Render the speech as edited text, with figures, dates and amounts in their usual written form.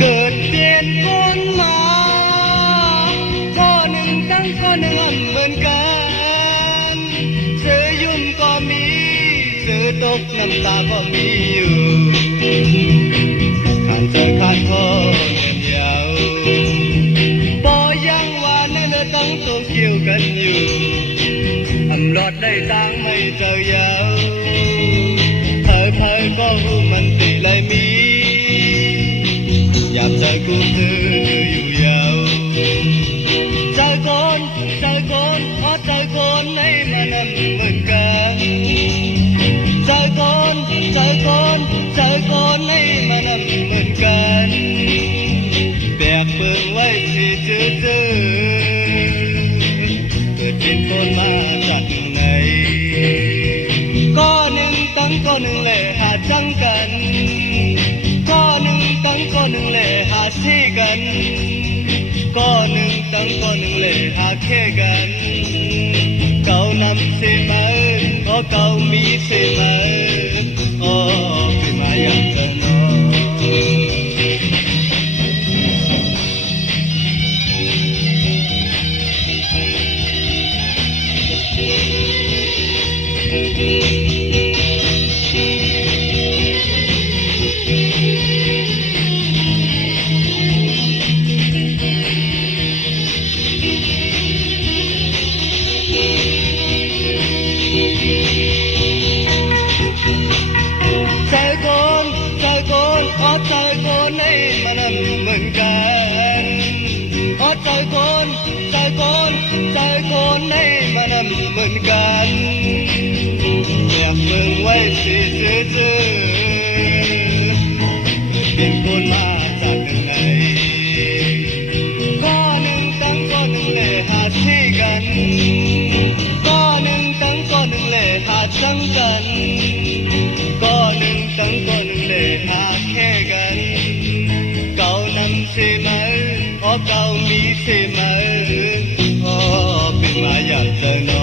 เกิดเปลี่ยนคนมาข้อหนึ่งตั้งข้อหนึ่งเหมือนกันเสือยุ่มก็มีเสือตกน้ำตาก็มีอยู่ข้างเสือข้างคอเงียบยาวปอยังว่าในเลือตั้งตัวเกี่ยวกันอยู่อำรอดได้ตังไม่เจ้ายาวเธอก็หูมันติเลยมีอยากเจอกูเธออยู่ยาวเจอคนขอเจอคนให้มันเหมือนกันเจอคนให้มันเหมือนกันแบกเบิ่งไว้สิเจอเกิดเป็นคนมาจากไหนก็หนึ่งตั้งก็หนึ่งเลยหาจังกันก็หนึ่งตั้งก็หนึ่งเลยหาที่กันก็หนึ่งตั้งก็หนึ่งเลยหาแค่กันเก่านำเสมาก็เก่ามีเสมาโอ้เป็นมาอย่างเจ้าน้องเจอคนให้มันเหมือนกันเจอคนให้มันเหมือนกันอยากเบิ่งไว้สิเจอเป็นคนมาจากไหนก็หนึ่งตั้งก็หนึ่งเลยหาที่กันก็หนึ่งตั้งก็หนึ่งเลยหาจังกันก็หนึ่งตั้งก็หนึ่งเลยหาแค่กันเก่านำเสมาเก่ามีเสมาเป็นมาอย่างเจ้าน้